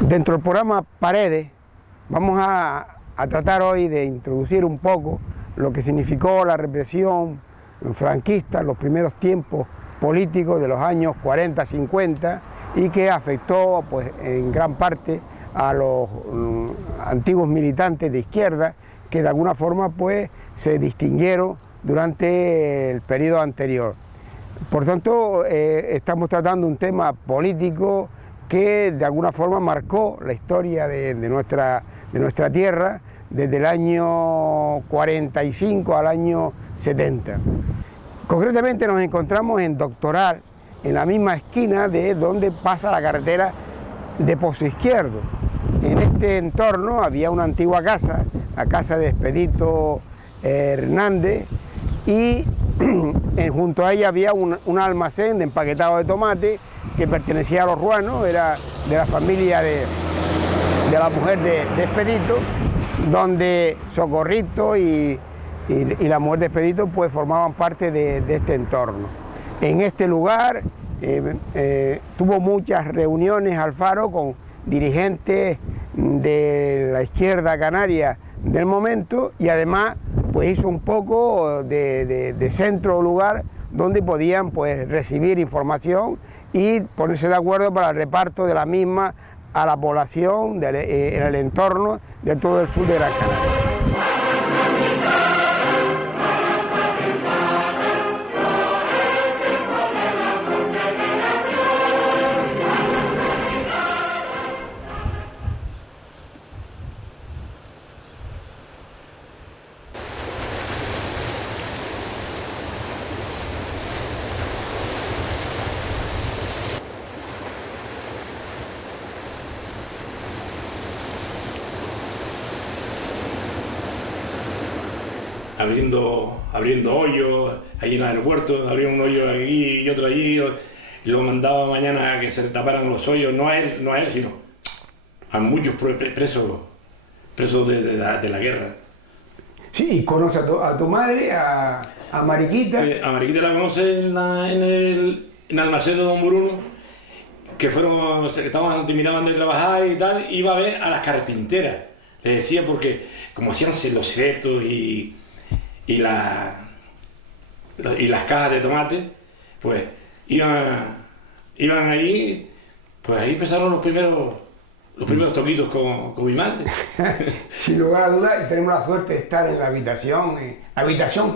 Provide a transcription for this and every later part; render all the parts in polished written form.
Dentro del programa Paredes vamos a tratar hoy de introducir un poco lo que significó la represión franquista en los primeros tiempos políticos de los años 40-50 y que afectó pues, en gran parte a los antiguos militantes de izquierda que de alguna forma pues, se distinguieron durante el periodo anterior. Por tanto, estamos tratando un tema político que de alguna forma marcó la historia de nuestra tierra desde el año 45 al año 70. Concretamente nos encontramos en Doctoral, en la misma esquina de donde pasa la carretera de Pozo Izquierdo. En este entorno había una antigua casa, la casa de Expedito Hernández, y junto a ella había un almacén de empaquetado de tomate que pertenecía a los Ruanos, era de la familia de la mujer de Expedito, donde Socorrito y la mujer de Expedito pues formaban parte de este entorno. En este lugar tuvo muchas reuniones Alfaro con dirigentes de la izquierda canaria del momento y además pues hizo un poco de centro o lugar donde podían pues recibir información y ponerse de acuerdo para el reparto de la misma a la población en el entorno de todo el sur de Gran Canaria. abriendo hoyos allí en el aeropuerto, abría un hoyo aquí y otro allí, y lo mandaba mañana a que se taparan los hoyos, no a él, sino a muchos presos de la guerra. Sí, y conoce a tu madre, a Mariquita. A Mariquita la conoce en el almacén de Don Bruno, que terminaban de trabajar y tal, iba a ver a las carpinteras. Les decía porque como hacían los ceretos y las cajas de tomate, pues iban ahí, pues ahí empezaron los primeros toquitos con mi madre. Sin lugar a dudas, y tenemos la suerte de estar en la habitación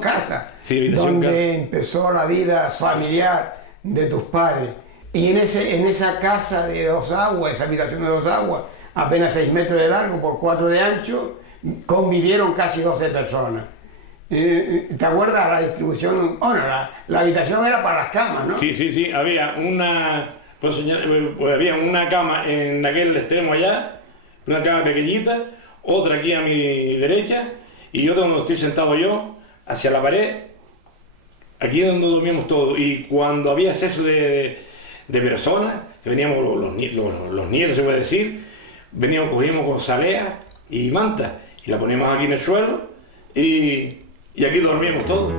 casa, sí, habitación donde casa. Empezó la vida familiar de tus padres. Y en esa casa de 2 aguas, esa habitación de 2 aguas, apenas 6 metros de largo por 4 de ancho, convivieron casi 12 personas. ¿Te acuerdas la distribución? Bueno, la habitación era para las camas, ¿no? Sí, había había una cama en aquel extremo allá, una cama pequeñita, otra aquí a mi derecha y otra donde estoy sentado yo, hacia la pared, aquí es donde dormíamos todos. Y cuando había exceso de personas, que veníamos los nietos, se puede decir, cogíamos con salea y manta y la poníamos aquí en el suelo y aquí dormíamos todos.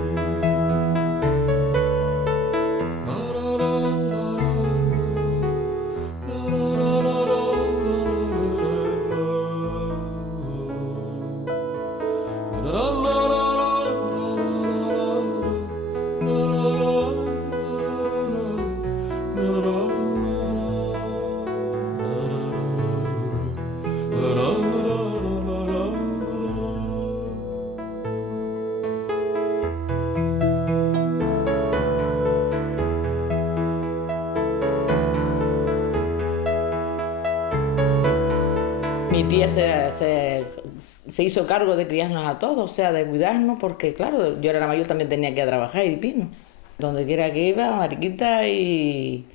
Mi tía se hizo cargo de criarnos a todos, o sea, de cuidarnos, porque claro, yo era la mayor, también tenía que ir a trabajar y vino. Donde quiera que iba, Mariquita y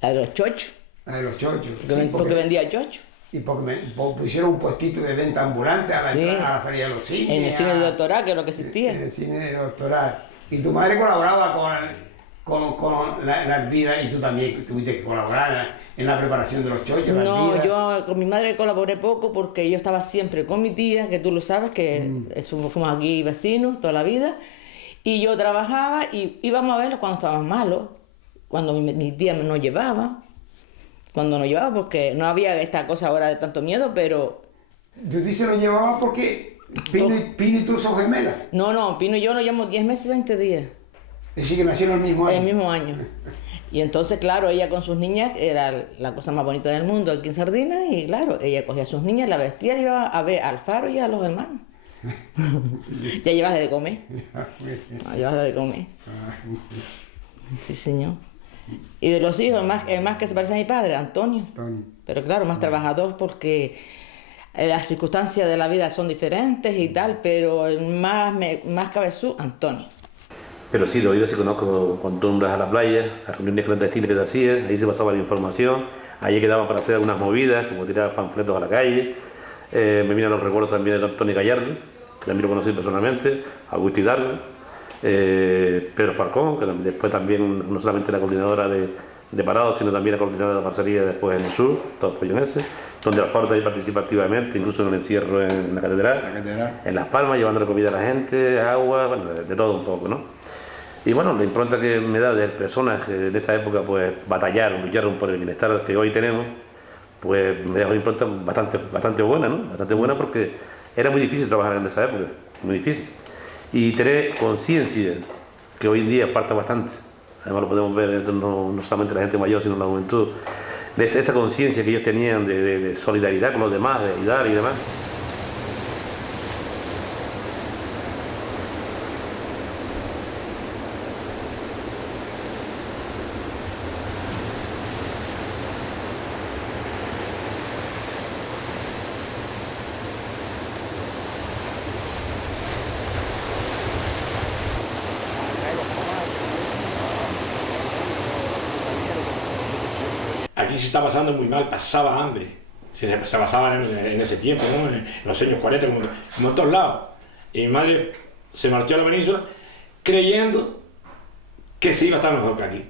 la de los chochos. La de los chochos. Porque vendía chochos. Y porque me pusieron un puestito de venta ambulante a la, Sí. a la salida de los cines. En el cine de doctoral, que es lo que En existía. el cine de doctoral. Y tu madre colaboraba con la hervida, y tú también tuviste que colaborar en la preparación de los chochos, la No, hervida. yo con mi madre colaboré poco porque yo estaba siempre con mi tía, que tú lo sabes, que fuimos aquí vecinos toda la vida, y yo trabajaba y íbamos a verlos cuando estaban malos, cuando mi tía nos llevaba, cuando nos llevaba, porque no había esta cosa ahora de tanto miedo, pero Tú sí se lo llevabas porque Pino y tú son gemelas. no, Pino y yo nos llevamos 10 meses y 20 días. Es decir, que nacieron el mismo año. El mismo año. Y entonces, claro, ella con sus niñas era la cosa más bonita del mundo aquí en Sardinas, y claro, ella cogía a sus niñas, la vestía y iba a ver al Faro y a los hermanos. Ya llevas de comer. Ya llevas de comer. Sí, señor. Y de los hijos, el más que se parece a mi padre, Antonio. Antonio. Pero claro, más trabajador porque las circunstancias de la vida son diferentes y tal, pero el más cabezú, Antonio. Pero sí, lo iba sí conozco cuando tú nombras a la playa, las reuniones clandestinas que te hacías, ahí se pasaba la información, ahí quedaban para hacer algunas movidas, como tirar panfletos a la calle. Me vienen los recuerdos también de Antonio Gallardo, que también lo conocí personalmente, Augusto Hidalgo, Pedro Falcón, que después también no solamente la coordinadora de parados, sino también la coordinadora de parcería después en el sur, todos polloneses, donde Alfaro también participa activamente, incluso en el encierro en la catedral, en Las Palmas, llevando comida a la gente, agua, bueno, de todo un poco, ¿no? Y bueno, la impronta que me da de personas que en esa época pues batallaron, lucharon por el bienestar que hoy tenemos, pues me da una impronta bastante buena, ¿no? Bastante buena porque era muy difícil trabajar en esa época, muy difícil. Y tener conciencia, que hoy en día falta bastante, además lo podemos ver no solamente la gente mayor, sino la juventud, de esa conciencia que ellos tenían de solidaridad con los demás, de ayudar y demás. Aquí se está pasando muy mal, pasaba hambre. Se pasaba en ese tiempo, ¿no? En los años 40, como en todos lados. Y mi madre se marchó a la península creyendo que se iba a estar mejor que aquí.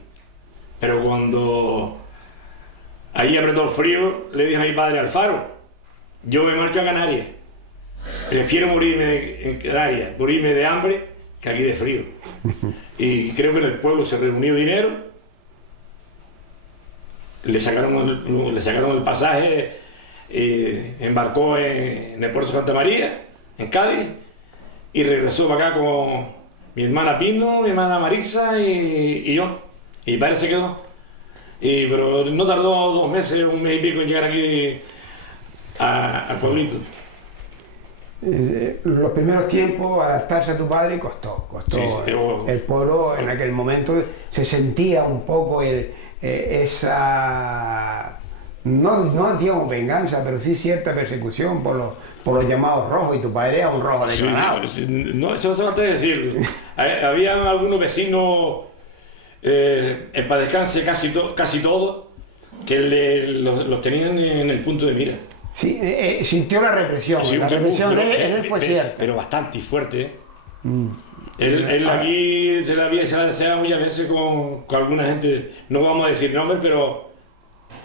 Pero cuando ahí apretó el frío, le dije a mi padre, Alfaro, yo me marcho a Canarias. Prefiero morirme en Canarias, morirme de hambre, que aquí de frío. Y creo que en el pueblo se reunió dinero. Le sacaron el pasaje, embarcó en el puerto de Santa María, en Cádiz, y regresó para acá con mi hermana Pino, mi hermana Marisa y yo. Y mi padre se quedó. Pero no tardó 2 meses, 1 mes y pico en llegar aquí al pueblito. Los primeros tiempos, adaptarse a tu padre costó. Sí, El pueblo en aquel momento se sentía un poco esa, no digamos venganza, pero sí cierta persecución por los llamados rojos, y tu padre era un rojo declarado. Sí, no, eso se falta decir. Había algunos vecinos, en paz descanse casi todos, que los tenían en el punto de mira. Sí, sintió la represión. Sí, la represión de él fue cierta. Pero bastante y fuerte. Él aquí se la deseaba muchas veces con alguna gente, no vamos a decir nombres, pero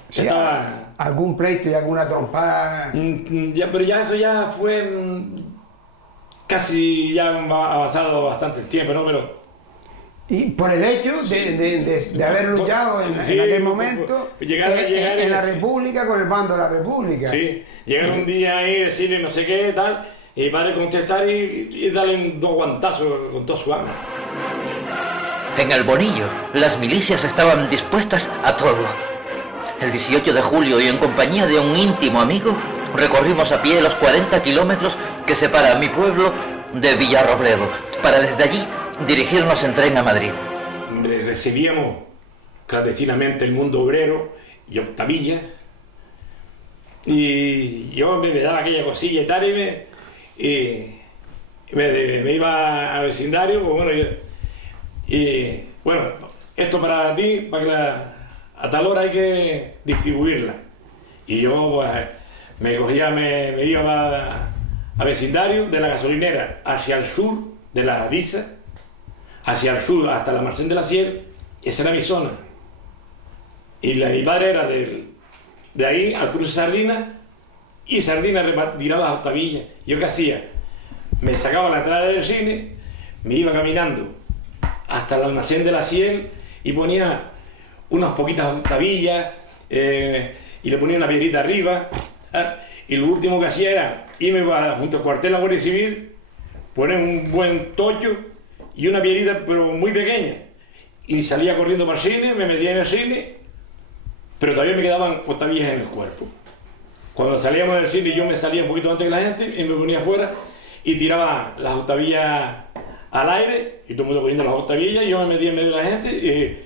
Sí, estaba... algún pleito y alguna trompada. Pero ya eso ya fue casi ya ha avanzado bastante el tiempo, ¿no? Pero Y por el hecho de haber luchado en Sí, aquel momento llegar en la sí. República, con el bando de la República. sí, llegar un día ahí, decirle no sé qué, tal, y mi padre contestar y darle 2 guantazos con toda su arma. En el Bonillo, las milicias estaban dispuestas a todo. El 18 de julio, y en compañía de un íntimo amigo, recorrimos a pie los 40 kilómetros que separan mi pueblo de Villarrobledo, para desde allí dirigirnos en tren a Madrid. Recibíamos clandestinamente el Mundo Obrero y Octavilla, y yo me daba aquella cosilla y tal, y me iba al vecindario, pues bueno, bueno, esto para ti, para que a tal hora hay que distribuirla. Y yo pues, me cogía, me iba a vecindario de la gasolinera hacia el sur de la Diza, hacia el sur hasta la Marcén de la Sierra, esa era mi zona. Y mi padre era de ahí al cruce Sardina, y Sardina tiraba las octavillas. ¿Yo qué hacía? Me sacaba la entrada del cine, me iba caminando hasta el almacén de la Ciel y ponía unas poquitas octavillas y le ponía una piedrita arriba. Y lo último que hacía era irme junto al cuartel de la Guardia Civil, poner un buen tocho y una piedrita pero muy pequeña. Y salía corriendo para el cine, me metía en el cine, pero todavía me quedaban octavillas en el cuerpo. Cuando salíamos del cine yo me salía un poquito antes que la gente y me ponía afuera y tiraba las octavillas al aire y todo el mundo cogiendo las octavillas y yo me metía en medio de la gente y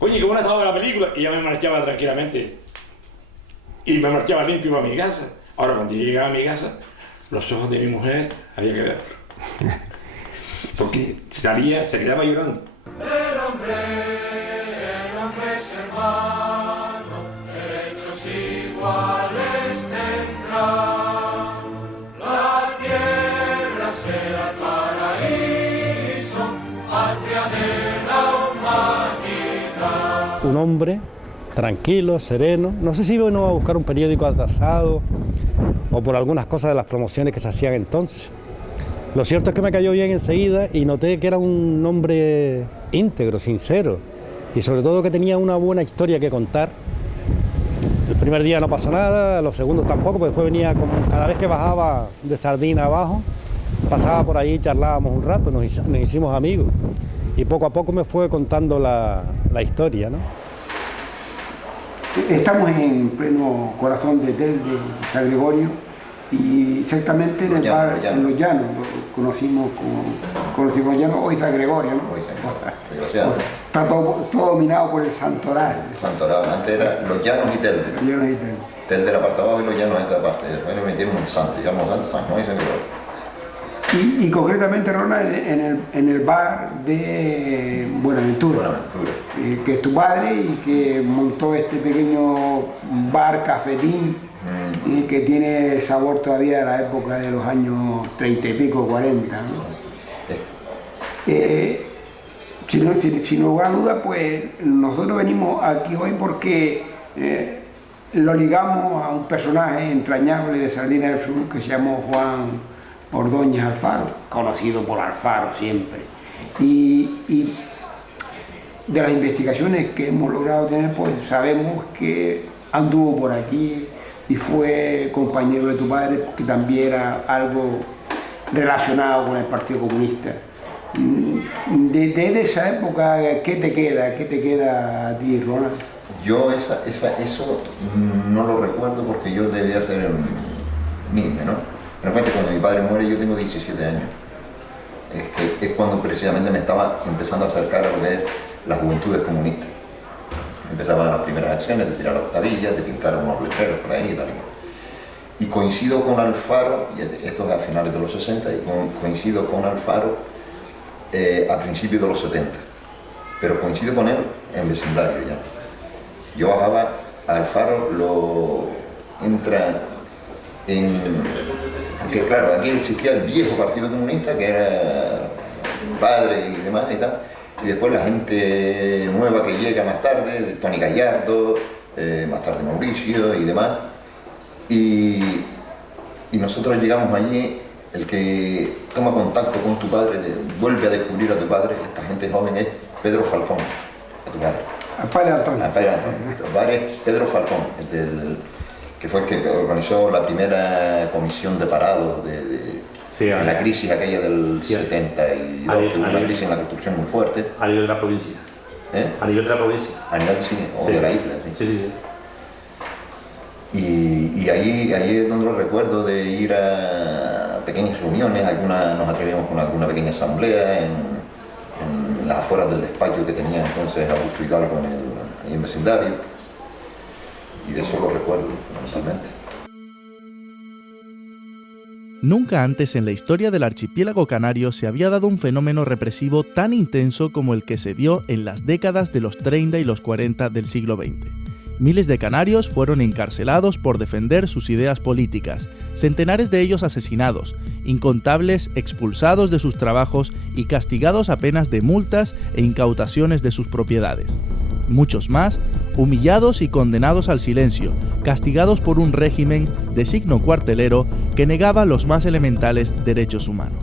oye, qué buena estaba la película, y ya me marchaba tranquilamente y me marchaba limpio para mi casa. Ahora cuando yo llegaba a mi casa, los ojos de mi mujer había que verlos porque salía, se quedaba llorando. El hombre es hermano, derechos iguales tendrá. La tierra será el paraíso, patria de la humanidad. Un hombre tranquilo, sereno. No sé si vino a buscar un periódico atrasado o por algunas cosas de las promociones que se hacían entonces. Lo cierto es que me cayó bien enseguida y noté que era un hombre íntegro, sincero y sobre todo que tenía una buena historia que contar. El primer día no pasó nada, los segundos tampoco, pero después venía como cada vez que bajaba de Sardina abajo, pasaba por ahí, charlábamos un rato, nos hicimos amigos y poco a poco me fue contando la historia, ¿no? Estamos en pleno corazón de San Gregorio y exactamente en el bar, en Los Llanos, conocimos Los Llanos, hoy San Gregorio, ¿no? Hoy San Gregorio, desgraciadamente. Está todo dominado por el Santoral. Santoral, antes era Los Llanos y Telde. Los Llanos y Telde. Telde la parte de abajo y Los Llanos esta parte. Y después le metieron un santo, digamos Santo San Juan y San Gregorio. Y concretamente, Ronald, en el bar de Buenaventura, que es tu padre y que montó este pequeño bar cafetín y que tiene el sabor todavía de la época de los años 30 y pico, 40, ¿no? Sin lugar a dudas, pues nosotros venimos aquí hoy porque lo ligamos a un personaje entrañable de Sardina del Sur que se llamó Juan Ordóñez Alfaro, conocido por Alfaro siempre. Y de las investigaciones que hemos logrado tener, pues sabemos que anduvo por aquí y fue compañero de tu padre, que también era algo relacionado con el Partido Comunista. Desde esa época, ¿qué te queda a ti, Ronald? Yo eso no lo recuerdo porque yo debía ser niño, ¿no? Pero cuando mi padre muere yo tengo 17 años. Es cuando precisamente me estaba empezando a acercar a ver las juventudes comunistas. Empezaban las primeras acciones de tirar octavillas, de pintar unos letreros por ahí y tal. Y coincido con Alfaro, y esto es a finales de los 60, y coincido con Alfaro a principios de los 70. Pero coincido con él en vecindario ya. Yo bajaba, Alfaro entra en... Porque claro, aquí existía el viejo Partido Comunista, que era padre y demás y tal, y después la gente nueva que llega más tarde, Tony Gallardo, más tarde Mauricio y demás, y nosotros llegamos allí, el que toma contacto con tu padre, vuelve a descubrir a tu padre, esta gente joven es Pedro Falcón, a tu padre. Al padre Antonio. Al padre Antonio. Tu padre es Pedro Falcón, que fue el que organizó la primera comisión de parados en la crisis aquella del 72, que hubo una crisis en la construcción muy fuerte. A nivel de la provincia. A nivel de la provincia. A nivel, sí, o de la isla. Sí. Y ahí es donde lo recuerdo de ir a pequeñas reuniones, nos atrevimos con alguna pequeña asamblea en las afueras del despacho que tenía entonces Augusto Hidalgo ahí en vecindario. Y de eso lo recuerdo, fundamentalmente. Nunca antes en la historia del archipiélago canario se había dado un fenómeno represivo tan intenso como el que se dio en las décadas de los 30 y los 40 del siglo XX. Miles de canarios fueron encarcelados por defender sus ideas políticas, centenares de ellos asesinados, incontables expulsados de sus trabajos y castigados a penas de multas e incautaciones de sus propiedades. Muchos más, humillados y condenados al silencio, castigados por un régimen de signo cuartelero que negaba los más elementales derechos humanos.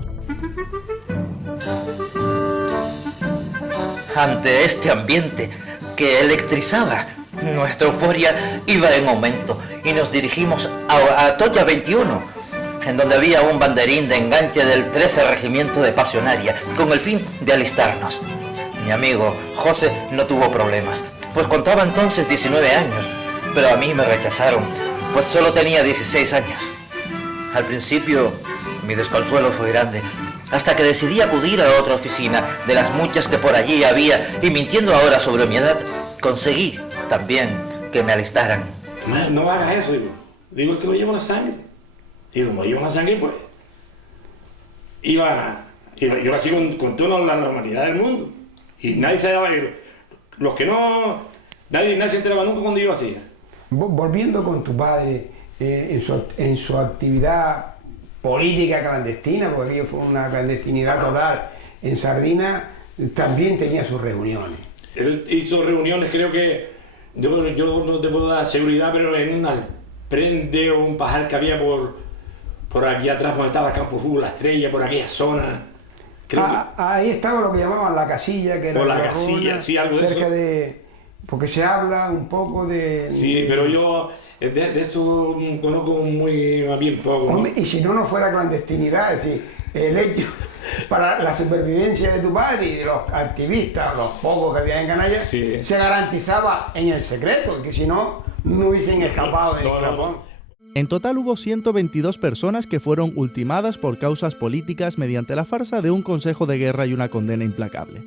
Ante este ambiente que electrizaba, nuestra euforia iba en aumento y nos dirigimos a Atocha 21, en donde había un banderín de enganche del 13 Regimiento de Pasionaria, con el fin de alistarnos. Mi amigo José no tuvo problemas, pues contaba entonces 19 años, pero a mí me rechazaron, pues solo tenía 16 años. Al principio, mi desconsuelo fue grande, hasta que decidí acudir a otra oficina de las muchas que por allí había, y mintiendo ahora sobre mi edad, conseguí también que me alistaran. No hagas eso, digo, es que lo llevo en la sangre. Y como llevo en la sangre, pues, yo lo hacía con toda la normalidad del mundo. Y nadie se daba, los que no, nadie se enteraba nunca cuando yo lo hacía. Volviendo con tu padre en su actividad política clandestina, porque aquello fue una clandestinidad total, en Sardina también tenía sus reuniones. Él hizo reuniones, creo que, yo no te puedo dar seguridad, pero en una prende o un pajar que había por aquí atrás, donde estaba el campo de fútbol, la Estrella, por aquella zona. Ahí estaba lo que llamaban la casilla, que era la casilla, sí, algo cerca de eso. Porque se habla un poco de... Sí, pero yo de esto conozco más bien poco, ¿no? Y si no fuera clandestinidad, es decir, el hecho para la supervivencia de tu padre y de los activistas, los pocos que había en Canarias, sí, se garantizaba en el secreto, que si no hubiesen escapado del escalafón. En total hubo 122 personas que fueron ultimadas por causas políticas mediante la farsa de un consejo de guerra y una condena implacable.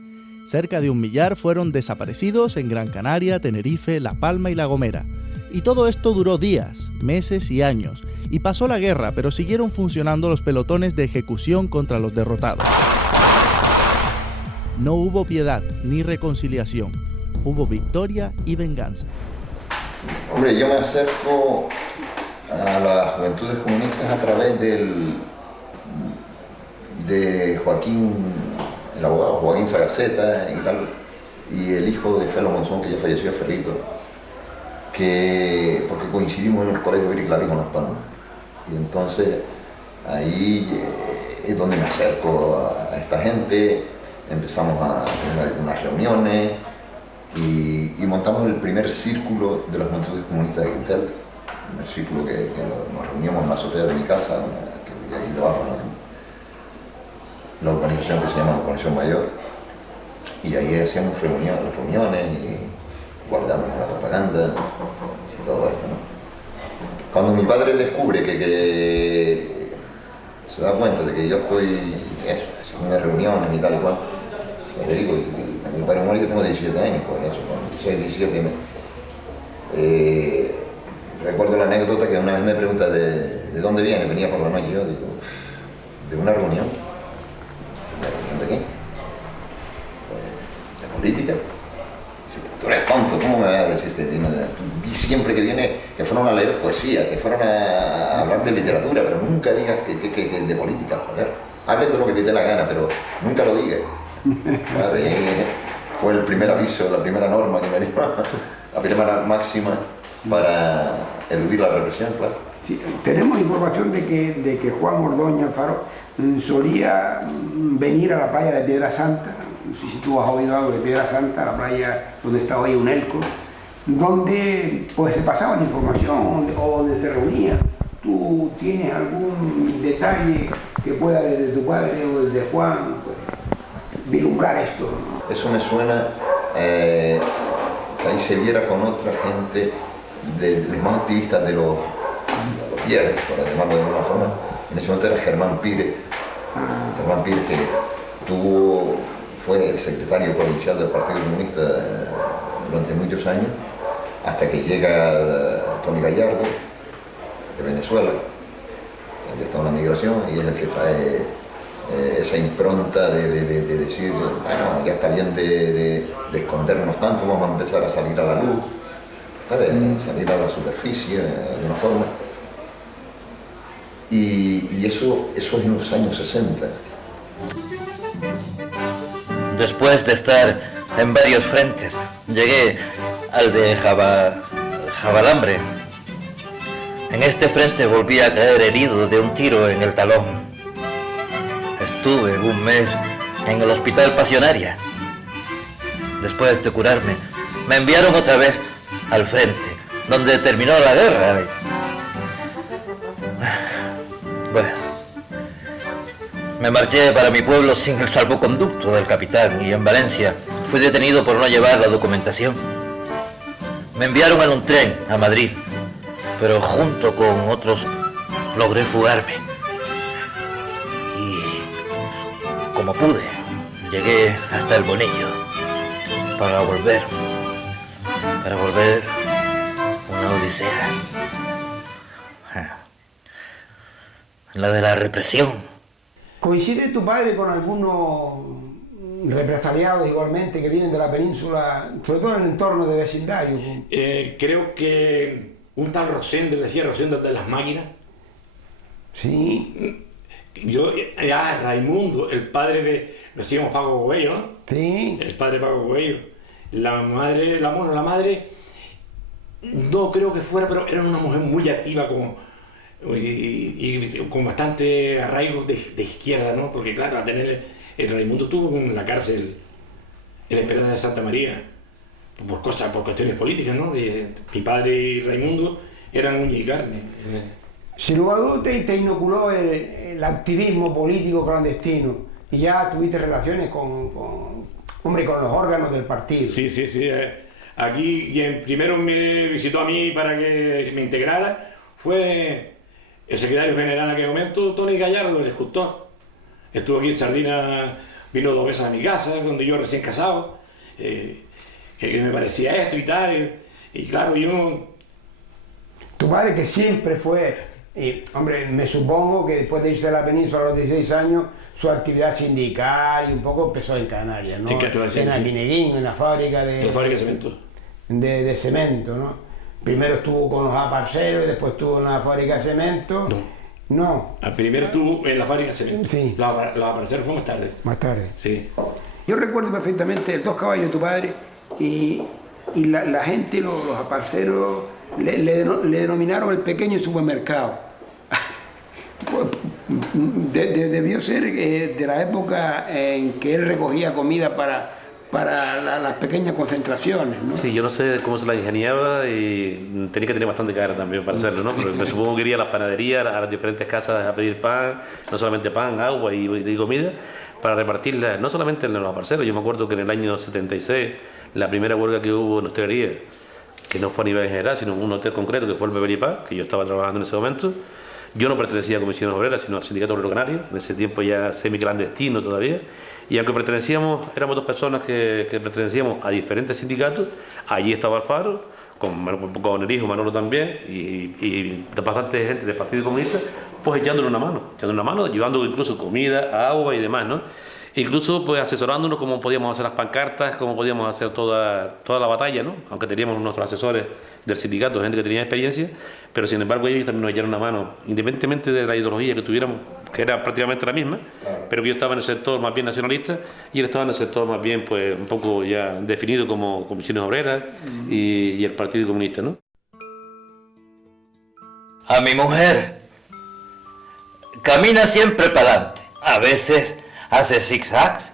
Cerca de 1 millar fueron desaparecidos en Gran Canaria, Tenerife, La Palma y La Gomera. Y todo esto duró días, meses y años. Y pasó la guerra, pero siguieron funcionando los pelotones de ejecución contra los derrotados. No hubo piedad ni reconciliación. Hubo victoria y venganza. Hombre, yo me acerco a las juventudes comunistas a través de Joaquín, el abogado Joaquín Sagaceta y tal, y el hijo de Felo Monzón, que ya falleció, Felito, porque coincidimos en el colegio Viri Clavijo en Las Palmas. Y entonces ahí es donde me acerco a esta gente, empezamos a tener algunas reuniones y montamos el primer círculo de las juventudes comunistas de Quintel, el primer círculo que nos reuníamos en la azotea de mi casa, que ahí debajo, la urbanización que se llama Urbanización Mayor, y ahí hacíamos las reuniones y guardamos la propaganda y todo esto, ¿no? Cuando mi padre descubre que se da cuenta de que yo estoy haciendo reuniones y tal y cual, ya te digo, cuando mi padre muere yo tengo 17 años, pues eso, con 16, 17 recuerdo la anécdota que una vez me pregunta de dónde viene, venía por la noche, yo digo, de una reunión. ¿Una reunión de qué? De política. Dice, tú eres tonto, ¿cómo me vas a decir que viene de...? Di siempre que viene, que fueron a leer poesía, que fueron a hablar de literatura, pero nunca digas que de política, joder. Hable de lo que te dé la gana, pero nunca lo digas. Fue el primer aviso, la primera norma que me dio, la primera máxima para eludir la represión, claro. Sí, tenemos información de que Juan Ordoña Alfaro solía venir a la playa de Piedra Santa, no sé si tú has oído algo de Piedra Santa, la playa donde está hoy Unelco, donde pues se pasaba la información o donde se reunía. ¿Tú tienes algún detalle que pueda desde tu padre o desde Juan pues, vislumbrar esto, ¿no? Eso me suena que ahí se viera con otra gente de los más activistas de los viejos, por llamarlo de alguna forma. En ese momento era Germán Pire, que fue el secretario provincial del Partido Comunista durante muchos años, hasta que llega Tony Gallardo, de Venezuela, que había estado en la migración, y es el que trae esa impronta de decir, bueno, ya está bien de escondernos tanto, vamos a empezar a salir a la luz. ¿sabes? Salir a la superficie de una forma. Y eso es en los años 60. Después de estar en varios frentes, llegué al de Jabalambre. En este frente volví a caer herido de un tiro en el talón. Estuve un mes en el hospital Pasionaria. Después de curarme, me enviaron otra vez al frente, donde terminó la guerra. Bueno, me marché para mi pueblo sin el salvoconducto del capitán y en Valencia fui detenido por no llevar la documentación. Me enviaron en un tren a Madrid, pero junto con otros logré fugarme. Y como pude, llegué hasta el Bonillo para volver una odisea. La de la represión. ¿Coincide tu padre con algunos represaliados igualmente que vienen de la península, sobre todo en el entorno de vecindario? Creo que un tal Rosendo, decía Rosendo de las máquinas. Sí. Raimundo, el padre de, lo decíamos Paco Gobello, ¿no? Sí. El padre de Paco Gobello. La madre, no creo que fuera, pero era una mujer muy activa y con bastante arraigo de izquierda, ¿no? Porque claro, a tener el Raimundo estuvo en la cárcel en la Esperanza de Santa María por cuestiones políticas, ¿no? Mi padre y Raimundo eran uña y carne. Sin lugar a dudas te inoculó el activismo político clandestino y ya tuviste relaciones con los órganos del partido. Sí. Aquí quien primero me visitó a mí para que me integrara fue el secretario general en aquel momento, Tony Gallardo, el escultor. Estuvo aquí en Sardina, vino 2 veces a mi casa cuando yo recién casado, que me parecía esto y tal, y claro, yo... Tu padre que siempre fue, hombre, me supongo que después de irse a la península a los 16 años, su actividad sindical y un poco empezó en Canarias, ¿no? En Aquineguín, en la fábrica de cemento. De cemento, ¿no? Primero estuvo con los aparceros y después estuvo en la fábrica de cemento. No. Primero estuvo en la fábrica de cemento. Sí. Los aparceros fue más tarde. Más tarde. Sí. Yo recuerdo perfectamente el 2 caballos de tu padre y la gente, los aparceros, le denominaron el pequeño supermercado. Debió ser de la época en que él recogía comida para las pequeñas concentraciones, ¿no? Sí, yo no sé cómo se la ingeniaba y tenía que tener bastante cara también para hacerlo, ¿no? Pero me supongo que iría a las panaderías, a las diferentes casas a pedir pan, no solamente pan, agua y comida, para repartirla, no solamente en los aparceros. Yo me acuerdo que en el año 76, la primera huelga que hubo en hostelería, que no fue a nivel general, sino en un hotel concreto, que fue el Beberipá, que yo estaba trabajando en ese momento. Yo no pertenecía a Comisiones Obreras, sino al Sindicato Obrero Canario, en ese tiempo ya semi-clandestino todavía. Y aunque éramos 2 personas que pertenecíamos a diferentes sindicatos, allí estaba Alfaro, con el hijo Manolo también, y bastante gente del Partido Comunista, pues echándole una mano, llevando incluso comida, agua y demás, ¿no? Incluso pues asesorándonos cómo podíamos hacer las pancartas, cómo podíamos hacer toda la batalla, ¿no? Aunque teníamos nuestros asesores del sindicato, gente que tenía experiencia, pero sin embargo ellos también nos echaron una mano, independientemente de la ideología que tuviéramos, que era prácticamente la misma, pero que yo estaba en el sector más bien nacionalista y él estaba en el sector más bien pues un poco ya definido como Comisiones Obreras y el Partido Comunista, ¿no? A mi mujer camina siempre para adelante, a veces hace zigzags,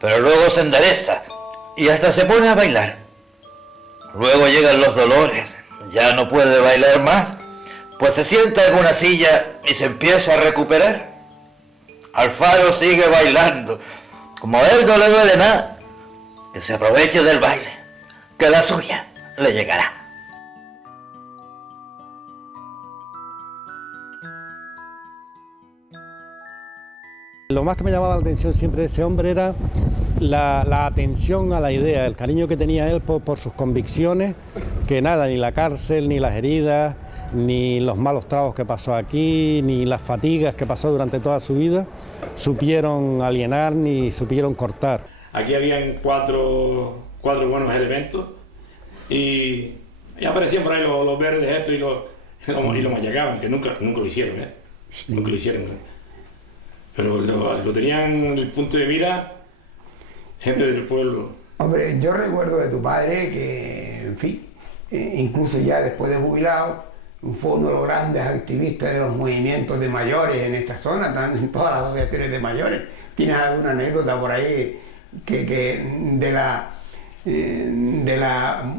pero luego se endereza y hasta se pone a bailar. Luego llegan los dolores, ya no puede bailar más, pues se sienta en una silla y se empieza a recuperar. Alfaro sigue bailando, como a él no le duele nada, que se aproveche del baile, que la suya le llegará. Lo más que me llamaba la atención siempre de ese hombre era la atención a la idea, el cariño que tenía él por sus convicciones, que nada, ni la cárcel, ni las heridas, ni los malos tragos que pasó aquí, ni las fatigas que pasó durante toda su vida, supieron alienar ni supieron cortar. Aquí habían cuatro buenos elementos y Ya aparecían por ahí los verdes estos y lo machacaban, que nunca lo hicieron, ¿eh? Sí. Nunca lo hicieron, ¿eh? Pero lo tenían en el punto de mira gente del pueblo. Hombre, yo recuerdo de tu padre que, en fin, incluso ya después de jubilado, fue uno de los grandes activistas de los movimientos de mayores en esta zona, en todas las asociaciones de mayores. ¿Tienes alguna anécdota por ahí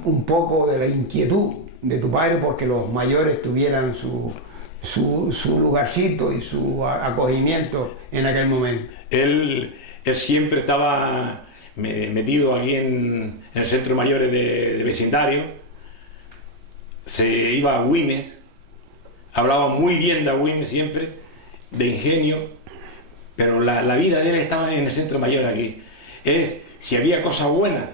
un poco de la inquietud de tu padre porque los mayores tuvieran su lugarcito y su acogimiento en aquel momento? Él siempre estaba metido aquí en el centro de mayores de vecindario. Se iba a Güímez, hablaba muy bien de Güímez siempre, de ingenio, pero la vida de él estaba en el centro mayor aquí. Si había cosas buenas,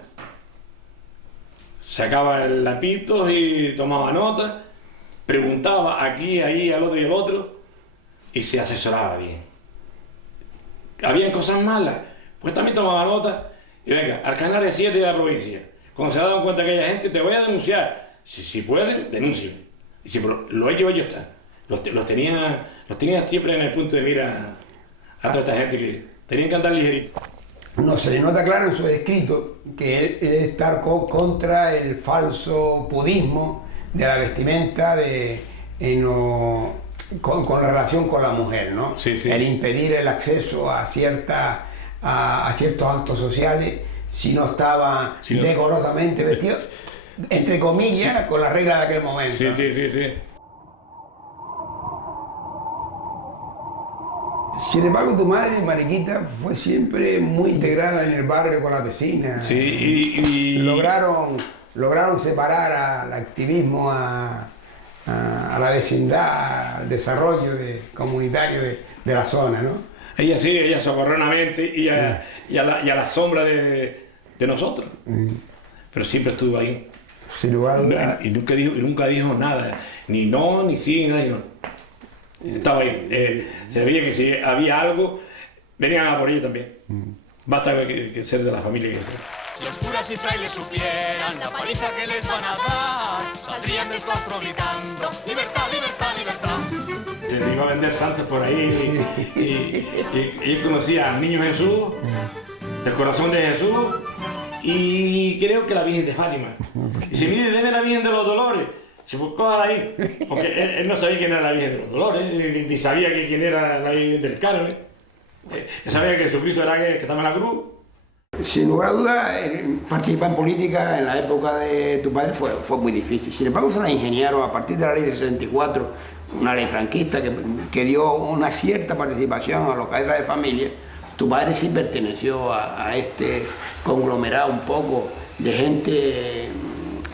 sacaba el lapito y tomaba nota, preguntaba aquí, ahí, al otro y al otro, y se asesoraba bien. Habían cosas malas, pues también tomaba nota, y venga, al canal de 7 de la provincia. Cuando se daban cuenta que aquella gente, te voy a denunciar. Si pueden, denuncien. Y si lo ellos están. Los tenía siempre en el punto de mira a toda esta gente que tenían que andar ligerito. No, se le nota claro en su escrito que él está contra el falso pudismo de la vestimenta con relación con la mujer, ¿no? Sí, sí. El impedir el acceso a ciertos actos sociales si no estaba decorosamente vestido, entre comillas, sí, con la regla de aquel momento. Sí, sí, sí, sí. Sin embargo, tu madre, Mariquita, fue siempre muy integrada en el barrio con las vecinas. Sí, y lograron separar al activismo, a la vecindad, al desarrollo comunitario de la zona, ¿no? Ella sí, ella socorronamente y a la sombra de nosotros. Pero siempre estuvo ahí. Sin lugar a dudas. Y nunca dijo nada, ni no, ni sí, ni no. Estaba ahí. Se veía que si había algo, venían a por ella también. Basta que ser de la familia que Si los curas y frailes supieran la paliza que les van a dar, saldrían del claustro gritando: ¡libertad, libertad, libertad! Se iba a vender santos por ahí y él conocía al Niño Jesús, el Corazón de Jesús y creo que la Virgen de Fátima. Y si mire, debe la Virgen de los Dolores. Se buscó ahí, porque él no sabía quién era la Virgen de los Dolores, ni sabía quién era la Virgen del Carmen. Él sabía que Jesucristo era que estaba en la cruz. Sin lugar a dudas, participar en política en la época de tu padre fue muy difícil. Sin embargo, se la ingeniaron a partir de la ley de 64, una ley franquista que dio una cierta participación a los cabezas de familia. Tu padre sí perteneció a este conglomerado un poco de gente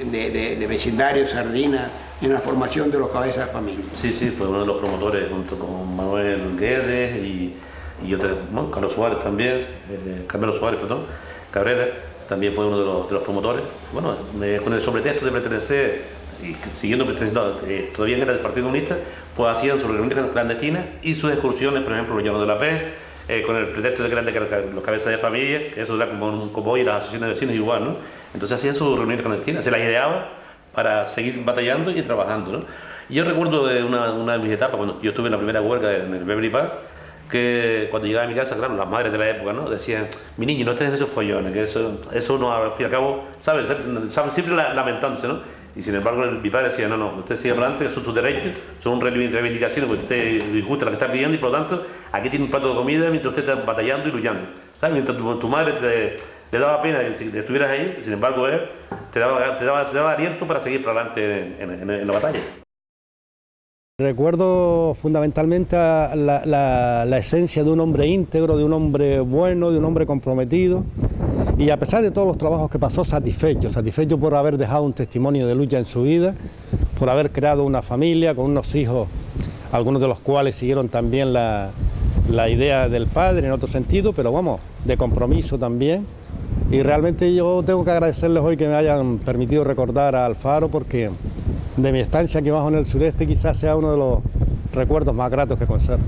de vecindario, Sardina, en la formación de los cabezas de familia. Sí, fue uno de los promotores junto con Manuel Guedes y otro, bueno, Carlos Suárez también, Carmelo Suárez, perdón, Cabrera, también fue uno de los promotores. Bueno, con el sobretexto de pertenecer y siguiendo perteneciendo, todavía era del Partido Comunista, pues hacían sus reuniones clandestinas y sus excursiones, por ejemplo, los Llanos de la Pez, con el pretexto de que los cabezas de familia, eso era como hoy las asociaciones de vecinos igual, ¿no? Entonces hacían sus reuniones clandestinas, se las ideaba para seguir batallando y trabajando, ¿no? Y yo recuerdo de una de mis etapas, cuando yo estuve en la primera huelga en el Beverly Park, que cuando llegaba a mi casa, claro, las madres de la época, ¿no? Decían: mi niño, no estés en esos follones, que eso no, al fin y al cabo, ¿sabes? Siempre lamentándose, ¿no? Y sin embargo, mi padre decía: no, usted sigue adelante, son sus derechos, son reivindicaciones porque usted le gusta la que está pidiendo y por lo tanto, aquí tiene un plato de comida mientras usted está batallando y luchando, ¿sabes? Mientras tu madre le daba pena que estuvieras ahí, sin embargo, él te daba aliento para seguir para adelante en la batalla. Recuerdo fundamentalmente la esencia de un hombre íntegro, de un hombre bueno, de un hombre comprometido y a pesar de todos los trabajos que pasó, satisfecho por haber dejado un testimonio de lucha en su vida, por haber creado una familia con unos hijos, algunos de los cuales siguieron también la idea del padre en otro sentido, pero vamos, de compromiso también. Y realmente yo tengo que agradecerles hoy que me hayan permitido recordar a Alfaro porque de mi estancia aquí abajo en el sureste quizás sea uno de los recuerdos más gratos que conservo.